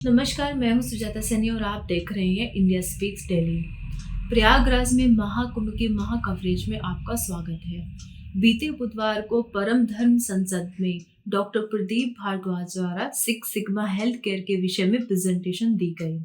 नमस्कार, मैं हूं सुजाता सैनी और आप देख रहे हैं इंडिया स्पीक्स डेली। प्रयागराज में महाकुंभ के महा कवरेज में आपका स्वागत है। बीते बुधवार को परम धर्म संसद में डॉक्टर प्रदीप भारद्वाज द्वारा सिक्स सिग्मा हेल्थ केयर के विषय में प्रेजेंटेशन दी गई।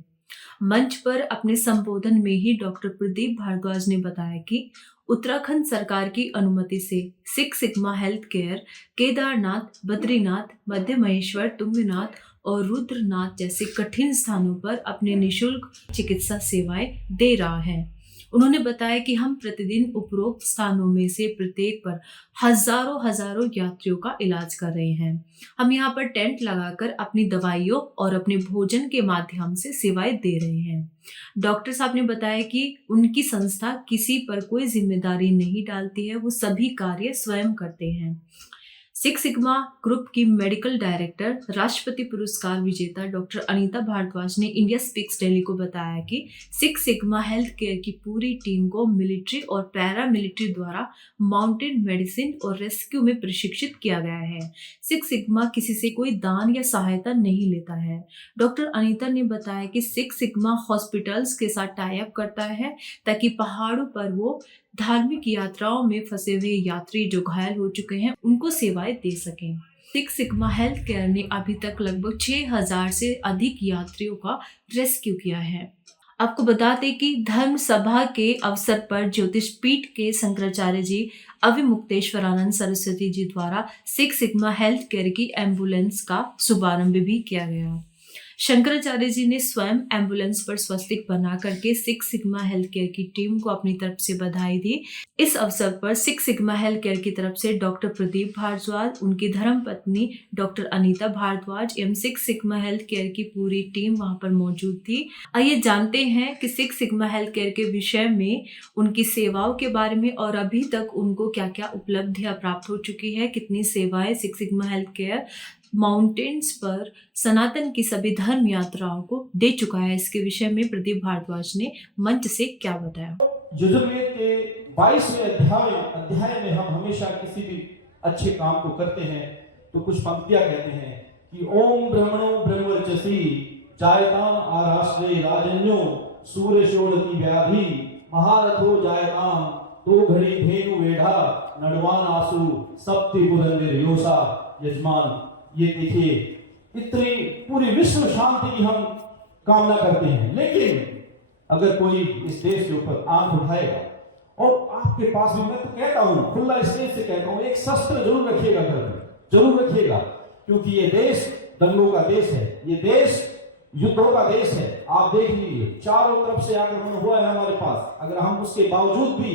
मंच पर अपने संबोधन में ही डॉक्टर प्रदीप भारद्वाज ने बताया कि उत्तराखंड सरकार की अनुमति से six sigma health care Kedarnath, Badrinath, Madhyamaheshwar, Tungnath और रुद्रनाथ जैसे कठिन स्थानों पर अपने निशुल्क चिकित्सा सेवाएं दे रहा है। उन्होंने बताया कि हम प्रतिदिन उपरोक्त स्थानों में से प्रत्येक पर हजारों यात्रियों का इलाज कर रहे हैं। हम यहाँ पर टेंट लगाकर अपनी दवाइयों और अपने भोजन के माध्यम से सेवाएं दे रहे हैं। डॉक्टर साहब ने बताया कि उनकी संस्था किसी पर कोई जिम्मेदारी नहीं डालती है, वो सभी कार्य स्वयं करते हैं। सिक्स सिग्मा ग्रुप की मेडिकल डायरेक्टर, राष्ट्रपति पुरस्कार विजेता डॉक्टर अनीता भारद्वाज ने इंडिया स्पीक्स डेली को बताया कि सिक्स सिग्मा हेल्थ केयर की पूरी टीम को मिलिट्री और पैरा मिलिट्री द्वारा माउंटेन मेडिसिन और रेस्क्यू में प्रशिक्षित किया गया है। सिक्स सिग्मा किसी से कोई दान या सहायता नहीं लेता है। डॉक्टर अनीता ने बताया कि सिक्स सिग्मा हॉस्पिटल्स के साथ टाई अप करता है ताकि पहाड़ों पर वो धार्मिक यात्राओं में फंसे हुए यात्री जो घायल हो चुके हैं उनको सेवाएं दे सकें। सिक्स सिग्मा हेल्थ केयर ने अभी तक लगभग 6000 से अधिक यात्रियों का रेस्क्यू किया है। आपको बता दें कि धर्म सभा के अवसर पर ज्योतिष पीठ के शंकराचार्य जी अविमुक्तेश्वरानंद सरस्वती जी द्वारा सिक्स सिग्मा हेल्थ केयर की एम्बुलेंस का शुभारंभ भी किया गया। शंकराचार्य जी ने स्वयं एम्बुलेंस पर स्वस्तिक बना करके सिक्स सिग्मा हेल्थ केयर की टीम को अपनी तरफ से बधाई दी। इस अवसर पर सिक्स सिग्मा हेल्थ केयर की तरफ से डॉक्टर प्रदीप भारद्वाज, उनकी धर्मपत्नी डॉक्टर अनीता भारद्वाज एवं सिक्स सिग्मा हेल्थ केयर की पूरी टीम वहां पर मौजूद थी। आइए जानते हैं कि सिक्स सिग्मा हेल्थ केयर के विषय में, उनकी सेवाओं के बारे में और अभी तक उनको क्या क्या उपलब्धियां प्राप्त हो चुकी है, कितनी सेवाएं six sigma health care mountains पर सनातन की सभी धर्म यात्राओं को दे चुका है। इसके विषय में प्रदीप भारद्वाज ने मंच से क्या बताया। यजुर्वेद के 22वें अध्याय में हम हमेशा किसी भी अच्छे काम को करते हैं तो कुछ पंक्तियां कहते हैं कि ओम ब्रह्मणो ब्रह्मवर्चसी जायताम आराष्ट्रे राजन्यो सूर्यशोलति व्याधि महारथो जायताम तो घड़ी धेनु वेढ़ा नडवान आसु सप्ति पुरंदर योसा यजमान। ये देखिए, इतनी पूरी विश्व शांति की हम कामना करते हैं, लेकिन अगर कोई इस देश के ऊपर आंख उठाएगा और आपके पास भी, मैं तो कहता हूं, खुला स्टेज से कहता हूं, एक शस्त्र जरूर रखिएगा घर में, जरूर रखिएगा, क्योंकि ये देश दंगों का देश है, ये देश युद्धों का देश है। आप देख लीजिए, चारों तरफ से आक्रमण हुआ है हमारे पास, अगर हम उसके बावजूद भी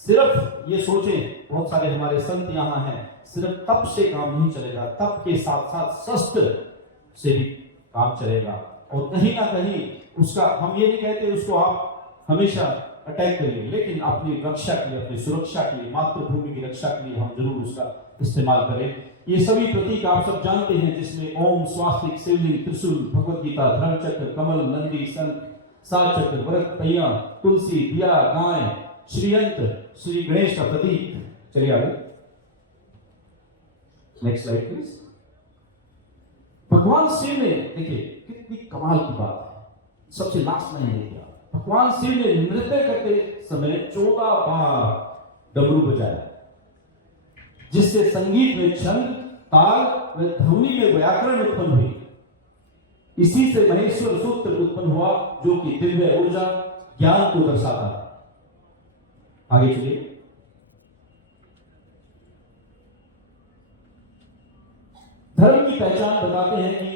सिर्फ ये सोचें, बहुत सारे हमारे संत यहाँ हैं, सिर्फ तप से काम नहीं चलेगा, तप के साथ साथ शस्त्र से भी काम चलेगा। और कहीं ना कहीं उसका, हम ये नहीं कहते उसको आप हमेशा अटैक करिए, लेकिन अपनी रक्षा के लिए, अपनी सुरक्षा के लिए, मातृभूमि की रक्षा के लिए हम जरूर उसका इस्तेमाल करें। ये सभी प्रतीक आप सब जानते हैं, जिसमें ओम, स्वास्तिक, शिवलिंग, त्रिशूल, भगवत गीता, धर्म चक्र, कमल, नंदी, संत, सात चक्र, वरद, पहिया, तुलसी, दिया, गाय, श्रीयंत्र, श्री गणेश का प्रतीक। चलिए आगे, नेक्स्ट स्लाइड प्लीज। भगवान शिव ने, देखिए कितनी कमाल की बात है, सबसे लास्ट में नहीं किया, भगवान शिव ने नृत्य करते समय 14 बार डमरू बजाया, जिससे संगीत में छंद, ताल व ध्वनि में व्याकरण उत्पन्न हुई। इसी से महेश्वर सूत्र उत्पन्न हुआ, जो कि दिव्य ऊर्जा, ज्ञान को दर्शाता है। आगे चलिए, धर्म की पहचान बताते हैं कि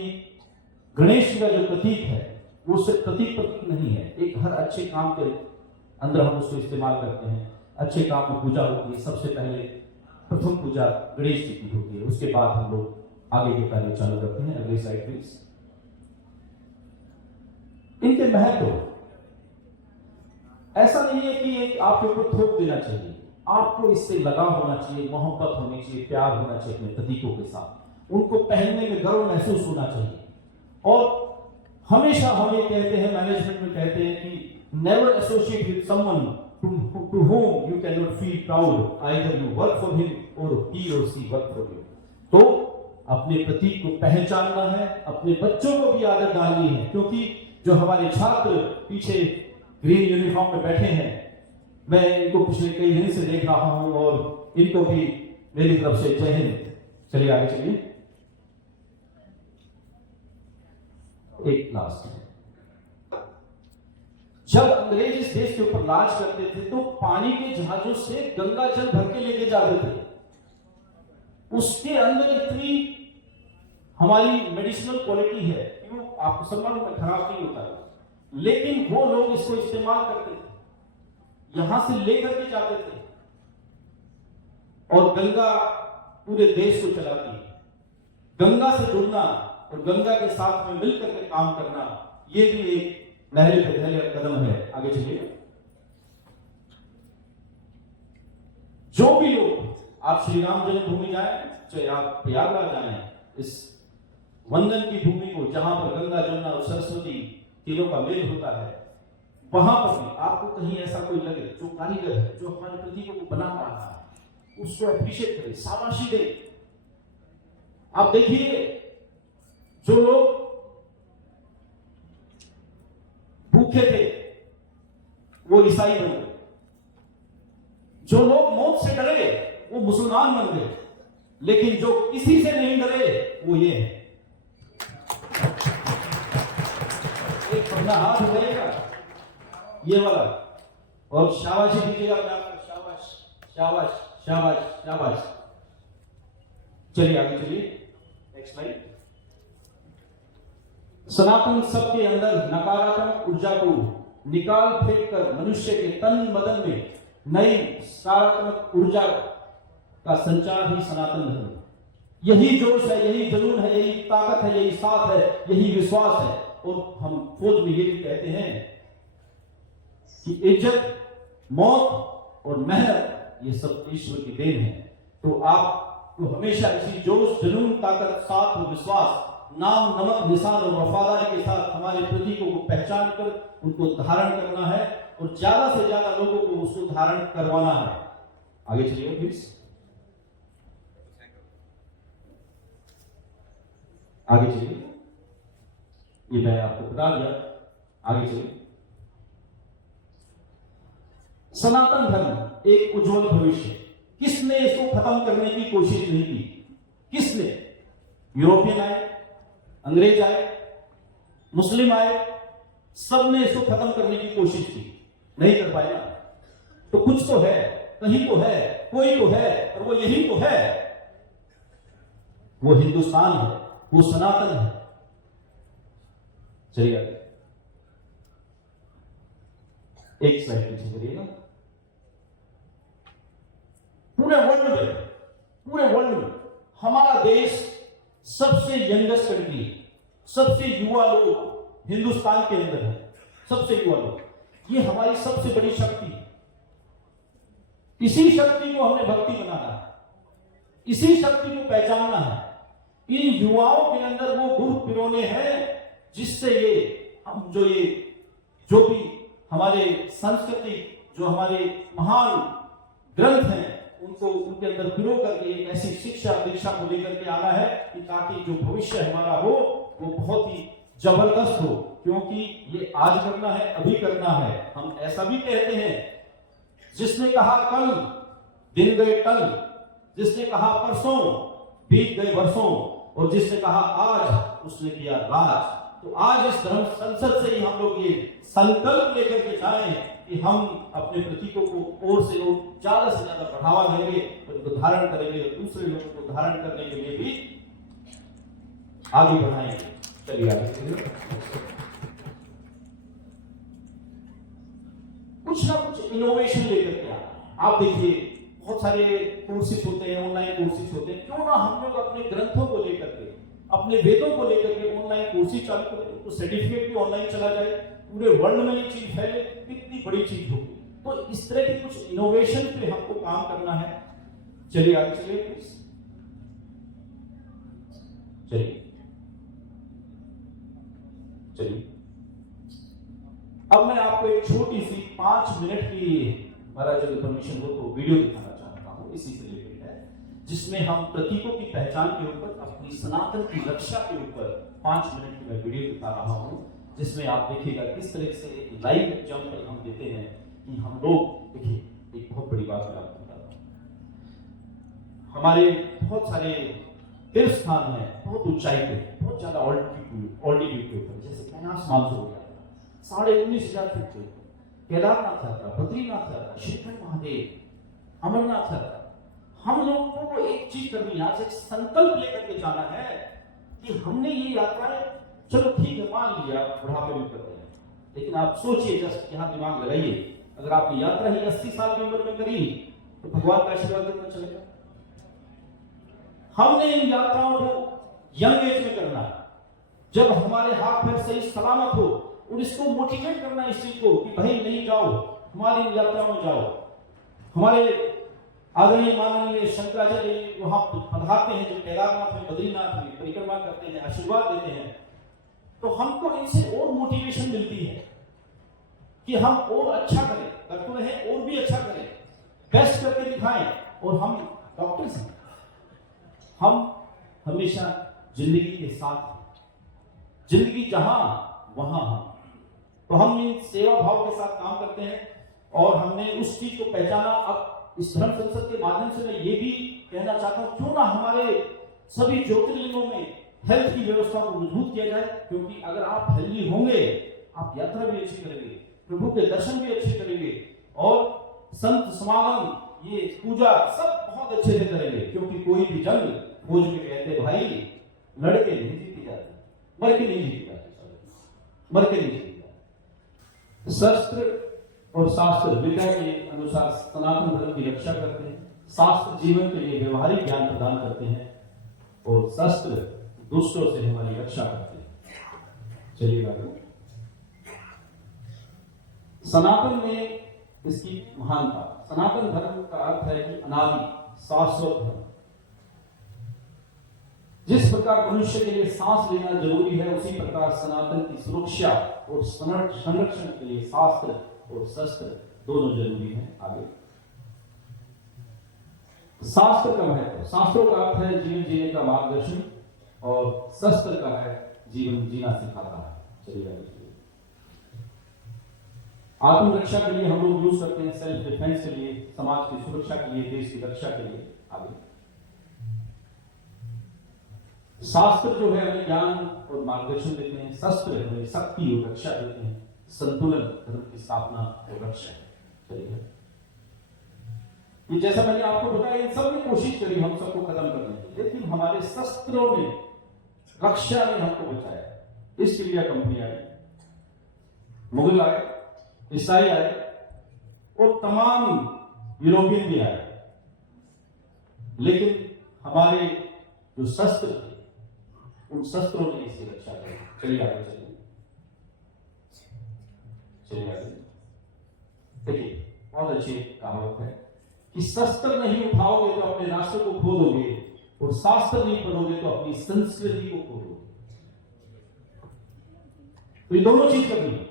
गणेश जी का जो प्रतीक है वो सिर्फ प्रतीक नहीं है, एक हर अच्छे काम के अंदर हम उसको इस्तेमाल करते हैं। अच्छे काम में पूजा होती है, सबसे पहले प्रथम पूजा गणेश जी की होती है, उसके बाद हम लोग आगे के कार्य चालू करते हैं। अगली स्लाइड प्लीज। इनके महत्व ऐसा नहीं है कि एक आपके ऊपर थोप देना चाहिए, आपको इससे लगाव होना चाहिए, मोहब्बत होनी चाहिए, प्यार होना चाहिए अपने प्रतीकों के साथ, उनको पहनने में गर्व महसूस होना चाहिए। और हमेशा हम ये कहते हैं, मैनेजमेंट में कहते हैं कि never associate with someone to whom you cannot feel proud, either you work for him or he or she work for you। तो अपने प्रतीक को पहचानना है, अपने बच्चों को भी आदत डालनी है, क्योंकि जो हमारे छात्र पीछे ग्रीन यूनिफॉर्म में बैठे हैं, मैं इनको पिछले कई दिन से देख रहा हूं और इनको भी मेरी तरफ से जय हिंद। चलिए आगे चलिए। एक लास्ट, जब अंग्रेज इस देश के ऊपर राज करते थे तो पानी के जहाजों से गंगा जल भर के लेके जाते थे। उसके अंदर इतनी हमारी मेडिसिनल क्वालिटी है कि वो आपको सब मालूम है खराब नहीं होता है, लेकिन वो लोग इसको इस्तेमाल करते थे, यहां से लेकर के जाते थे और गंगा पूरे देश को चलाती है। गंगा से जुड़ना और गंगा के साथ में मिलकर के काम करना, ये भी एक पहले कदम है। आगे चलिए। जो भी लोग आप श्री राम जन्मभूमि जाए, चाहे आप प्रयागराज जाए, इस वंदन की भूमि को जहां पर गंगा जमुना और सरस्वती तीनों का मेल होता है, वहां पर भी आपको कहीं ऐसा कोई लगे जो कारीगर है, जो हमारे प्रतीकों को बना रहा है, उसको अप्रिशिएट करें, शाबाशी दें। आप देखिए, जो लोग भूखे थे वो ईसाई बन गए, जो लोग मौत से डरे वो मुसलमान बन गए, लेकिन जो किसी से नहीं डरे वो ये है। एक अपना हाथ उठाइएगा, ये वाला, और शाबाशी दीजिएगा अपने आप को, शाबाश शाबाश शाबाश शाबाश। चलिए आगे चलिए, नेक्स्ट स्लाइड। सनातन सबके अंदर नकारात्मक ऊर्जा को निकाल फेंक कर मनुष्य के तन बदन में नई सकारात्मक ऊर्जा का संचार ही सनातन धर्म। यही जोश है, यही जुनून है, यही ताकत है, यही साथ है, यही विश्वास है। और हम फौज में ये भी कहते हैं कि इज्जत, मौत और मेहनत ये सब ईश्वर की देन है। तो आपको हमेशा इसी जोश, जुनून, ताकत, साथ और विश्वास, नाम, नमक, निशान और वफादारी के साथ हमारे प्रतीकों को पहचान कर उनको धारण करना है और ज्यादा से ज्यादा लोगों को उसको धारण करवाना है। आगे चलिए प्लीज, आगे चलिए। ये मैं आपको बता दिया, आगे चलिए। सनातन धर्म एक उज्जवल भविष्य। किसने इसको खत्म करने की कोशिश नहीं की? किसने? यूरोपियन आए, अंग्रेज आए, मुस्लिम आए, सबने इसको खत्म करने की कोशिश की, नहीं कर पाया। तो कुछ तो है, कहीं तो है, कोई तो है, और वो यही तो है, वो हिंदुस्तान है, वो सनातन है। चलिए एक स्लाइड पीछे करिएगा। पूरे वर्ल्ड में हमारा देश सबसे यंगेस्ट कंट्री है, सबसे युवा लोग हिंदुस्तान के अंदर है, सबसे युवा लोग। ये हमारी सबसे बड़ी शक्ति है। इसी शक्ति को हमने भक्ति बनाना है, इसी शक्ति को पहचानना है। इन युवाओं के अंदर वो गुरु पिरोने हैं जिससे ये हम जो भी हमारे संस्कृति, जो हमारे महान ग्रंथ हैं, उनको उनके अंदर पिरो करके एक ऐसी शिक्षा दीक्षा को लेकर के आना है कि ताकि जो भविष्य हमारा हो वो बहुत ही जबरदस्त हो। क्योंकि ये आज करना है, अभी करना है। हम ऐसा भी कहते हैं, जिसने कहा कल दिन गए टल, जिसने कहा परसों बीत गए वर्षों, और जिसने कहा आज उसने किया राज। तो आज इस धर्म संसद से ही हम लोग ये संकल्प लेकर के जाएं कि हम अपने प्रतीकों को और से और ज्यादा से ज्यादा बढ़ावा देंगे, उनको धारण करेंगे और दूसरे लोगों को धारण करने के लिए भी आगे बढ़ाएंगे। चलिए आगे कुछ ना कुछ इनोवेशन लेकर के आना। आप देखिए, बहुत सारे कोर्सेज होते हैं, ऑनलाइन कोर्सेज होते हैं। क्यों ना हम लोग अपने ग्रंथों को लेकर के, अपने वेदों को लेकर के ऑनलाइन कोर्सेज चालू करें, तो सर्टिफिकेट भी ऑनलाइन चला जाए, पूरे वर्ल्ड में ये चीज फैले, कितनी बड़ी चीज होगी। तो इस तरह की कुछ इनोवेशन पे हमको काम करना है। चलिए आगे चलिए प्लीज, चलिए चलिए। अब मैं आपको एक छोटी सी 5 मिनट की, महाराज जी परमिशन हो तो वीडियो दिखाना चाहता हूं, इसी से रिलेटेड है। जिसमें हम प्रतीकों की पहचान के ऊपर, अपनी सनातन की रक्षा के ऊपर 5 मिनट की मैं वीडियो दिखा रहा हूँ, जिसमें आप देखिएगा किस तरह से एक लाइव एग्जाम्पल हम देते हैं कि हम लोग, देखिए एक बहुत बड़ी बात मैं आपको बता रहा हूँ, हमारे बहुत सारे तीर्थ स्थान है बहुत ऊंचाई पे, बहुत ज्यादा ऑल्टीट्यूड के ऊपर, जैसे कैलाश मानसरोवर हो गया 19,500 फीट के ऊपर, केदारनाथ यात्रा, बद्रीनाथ यात्रा, श्रीखंड महादेव, अमरनाथ यात्रा। हम लोगों को एक चीज करनी है, आज एक संकल्प लेकर के जाना है कि हमने ये यात्राएं, चलो ठीक है मान लिया बुढ़ापे में करते हैं, लेकिन आप सोचिए, जस्ट यहां दिमाग लगाइए, अगर आपने यात्रा ही 80 साल की उम्र में करी तो भगवान का आशीर्वाद कितना चलेगा। हमने इन यात्राओं को यंग एज में करना, जब हमारे हाथ पैर सही सलामत हो, और इसको मोटिवेट करना इस चीज को कि भाई नहीं जाओ, हमारी इन यात्राओं में जाओ। हमारे आदरणीय माननीय शंकराचार्य वहां पधारते हैं, जो केदारनाथ में बद्रीनाथ में परिक्रमा करते हैं, आशीर्वाद देते हैं, तो हमको इनसे और मोटिवेशन मिलती है कि हम और अच्छा करें, करते रहें और भी अच्छा करें, बेस्ट करके दिखाएं। और हम डॉक्टर्स हैं, हम हमेशा जिंदगी के साथ, जिंदगी जहां वहां हम, तो हम इन सेवा भाव के साथ काम करते हैं और हमने उस चीज को पहचाना। अब इस धर्म संसद के माध्यम से मैं ये भी कहना चाहता हूं, क्यों ना हमारे सभी ज्योतिर्लिंगों में हेल्थ की व्यवस्था को मजबूत किया जाए, क्योंकि अगर आप हेल्दी होंगे, आप यात्रा भी अच्छी करेंगे, प्रभु के दर्शन भी अच्छे करेंगे, और संत समागम, ये पूजा सब बहुत अच्छे से करेंगे। क्योंकि कोई भी जंग फौज में कहते भाई लड़के नहीं जीती जाती, मर के नहीं जीती जाती, मर के नहीं जीती जाती। शस्त्र और शास्त्र विद्या के अनुसार सनातन धर्म की रक्षा करते हैं, शास्त्र जीवन के लिए व्यवहारिक ज्ञान प्रदान करते हैं, और शस्त्र दुष्टों से हमारी रक्षा करते हैं। चलिए आगे। सनातन में इसकी महानता, सनातन धर्म का अर्थ है कि अनादि शाश्वत धर्म। जिस प्रकार मनुष्य के लिए सांस लेना जरूरी है, उसी प्रकार सनातन की सुरक्षा और संरक्षण के लिए शास्त्र और शस्त्र दोनों जरूरी हैं। आगे शास्त्र का महत्व, शास्त्रों का अर्थ है जीवन जीने का मार्गदर्शन, और शस्त्र का है जीवन जीना सिखाता है। चलिए आगे। आत्मरक्षा के लिए हम लोग यूज करते हैं, सेल्फ डिफेंस के लिए, समाज की सुरक्षा के लिए, देश की रक्षा के लिए। आगे शास्त्र जो है हमें ज्ञान और मार्गदर्शन देते हैं, शस्त्र हमें शक्ति और रक्षा देते हैं, संतुलन धर्म की स्थापना और रक्षा है। चलिए ये जैसा मैंने आपको बताया, इन सब ने कोशिश करी हम सबको खत्म करने की, लेकिन हमारे शस्त्रों ने, रक्षा ने हमको बचाया। ईस्ट इंडिया कंपनी आई, मुगल आए, ईसाई आए, और तमाम यूरोपियन भी आए, लेकिन हमारे जो शस्त्र थे, उन शस्त्रों ने इसकी रक्षा की। चलिए आगे चलिए, चलिए आगे। देखिए बहुत अच्छी कहावत है कि शस्त्र नहीं उठाओगे तो अपने राष्ट्र को खो दोगे, और शास्त्र नहीं पढ़ोगे तो अपनी संस्कृति को खो दोगे। तो ये दोनों चीज करनी है,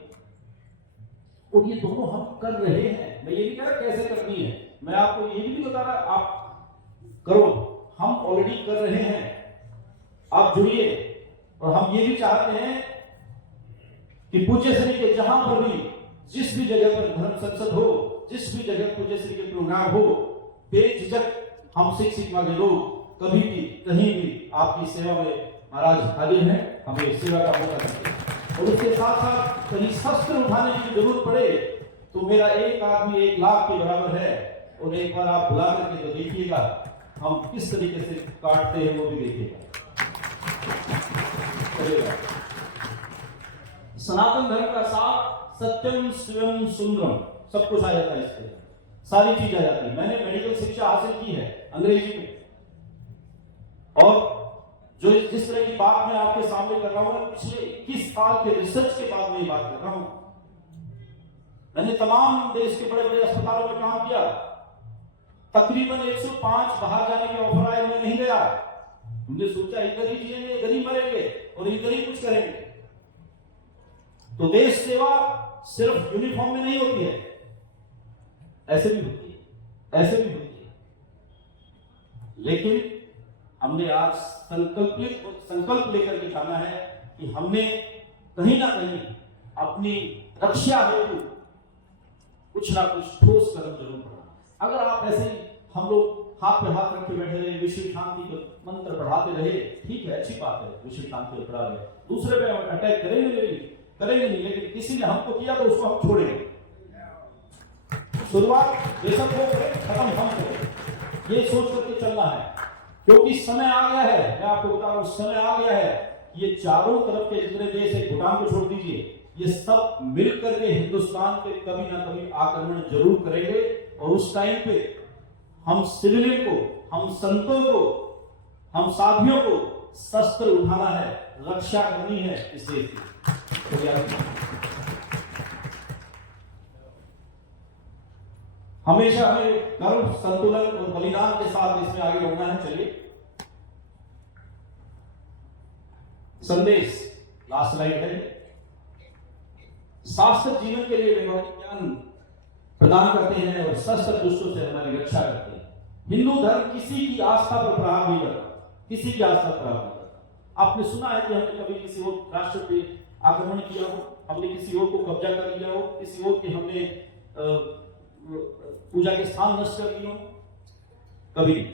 और ये दोनों हम कर रहे हैं। मैं ये नहीं कह रहा कैसे करनी है, मैं आपको ये भी नहीं बता रहा आप करो, हम ऑलरेडी कर रहे हैं। आप जुड़िए, और हम ये भी चाहते हैं कि पूज्य श्री के जहां पर भी, जिस भी जगह पर धर्म संसद हो, जिस भी जगह पूज्य श्री के प्रोग्राम हो, बेझिझक हम सिख सिखवा के लोग कभी भी कहीं भी आपकी सेवा में महाराज हाजिर हैं, हमें सेवा का मौका देते हैं। और उसके साथ साथ कहीं शस्त्र उठाने की जरूरत पड़े तो मेरा एक आदमी 1 लाख के बराबर है, और एक बार आप बुला करके तो देखिएगा हम किस तरीके से काटते हैं, वो भी देखिएगा। सनातन धर्म का साथ सत्यम शिवम सुंदरम सब कुछ आ जाता है, इसके सारी चीज आ जाती है। मैंने मेडिकल शिक्षा हासिल की है अंग्रेजी में, और जो जिस तरह की बात मैं आपके सामने कर रहा हूं, पिछले 21 साल के रिसर्च के बाद मैं ये बात कर रहा हूं। मैंने तमाम देश के बड़े बड़े अस्पतालों में काम किया, तकरीबन 105 बाहर जाने के ऑफर आए, मैं नहीं गया। हमने सोचा इधर ही जिएंगे, इधर ही मरेंगे और इधर ही कुछ करेंगे। तो देश सेवा सिर्फ यूनिफॉर्म में नहीं होती है, ऐसे भी होती है, ऐसे भी होती है। लेकिन हमने आज संकल्प लेकर के जाना है कि हमने कहीं ना कहीं अपनी रक्षा हेतु कुछ ना कुछ ठोस कदम जरूर बढ़ाना। अगर आप ऐसे ही हम लोग हाथ पे हाथ रख के बैठे रहे, विश्व शांति का मंत्र पढ़ाते रहे, ठीक है, अच्छी बात है, विश्व शांति पढ़ा रहे, दूसरे पे अटैक करेंगे नहीं, लेकिन किसी ने हमको किया तो उसको हम छोड़ेंगे। शुरुआत बेशक वो करे, खत्म हम करें, ये सोच करके चलना है, क्योंकि समय आ गया है। मैं आपको बता रहा हूं, समय आ गया है। ये चारों तरफ के जितने देश है, भूटान को छोड़ दीजिए, ये सब मिलकर के हिंदुस्तान पे कभी ना कभी आक्रमण जरूर करेंगे, और उस टाइम पे हम सिविलियन को, हम संतों को, हम साथियों को शस्त्र उठाना है, रक्षा करनी है इस देश की। हमेशा हमें कर्म, संतुलन और बलिदान के साथ इसमें आगे बढ़ना है। चलिए संदेश, लास्ट स्लाइड है। शास्त्र जीवन के लिए व्यवहारिक ज्ञान प्रदान करते हैं और शस्त्र दुष्टों से हमारी रक्षा करते हैं। हिंदू धर्म किसी की आस्था पर प्रहार नहीं करता, किसी की आस्था पर प्रहार नहीं करता। आपने सुना है कि हमने कभी किसी और राष्ट्र पे आक्रमण किया हो, हमने किसी और को कब्जा कर लिया हो, किसी और के हमने पूजा के स्थान नष्ट कर दिए हो? कभी नहीं।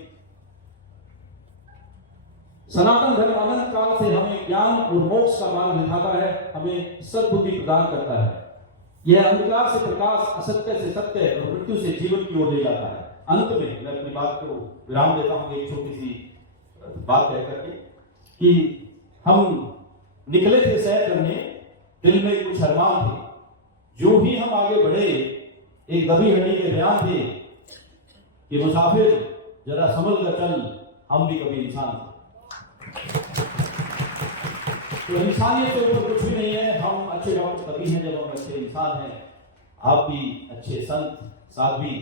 सनातन धर्म अनंत काल से हमें ज्ञान और मोक्ष का मार्ग दिखाता है, हमें सद्बुद्धि प्रदान करता है। यह अंधकार से प्रकाश, असत्य से सत्य और मृत्यु से जीवन की ओर ले जाता है। अंत में मैं अपनी बात को विराम देता हूं एक छोटी सी बात कह करके कि हम निकले थे सैर करने, दिल में कुछ अरमान थे, जो ही हम आगे बढ़े एक दबी हड्डी के बयान थे कि मुसाफिर जरा संभल कर चल, हम भी कभी इंसान थे। तो इंसानियत के ऊपर कुछ भी नहीं है। हम अच्छे डॉक्टर तभी हैं जब हम अच्छे इंसान हैं। आप भी अच्छे संत, साध्वी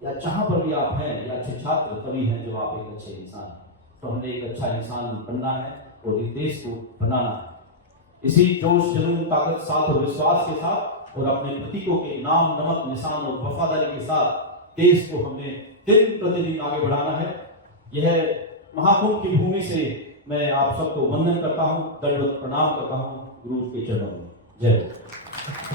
या जहां पर भी आप हैं, या अच्छे छात्र तभी हैं जब आप एक अच्छे इंसान हैं। तो हमें एक अच्छा इंसान बनना है और इस देश को बनाना है। इसी जोश, जुनून, ताकत, साथ और विश्वास के साथ और अपने प्रतीकों के नाम, नमक, निशान और वफादारी के साथ देश को हमने दिन प्रतिदिन आगे बढ़ाना है। यह महाकुंभ की भूमि से मैं आप सबको वंदन करता हूं, दंडवत प्रणाम करता हूं गुरु के चरणों में। जय।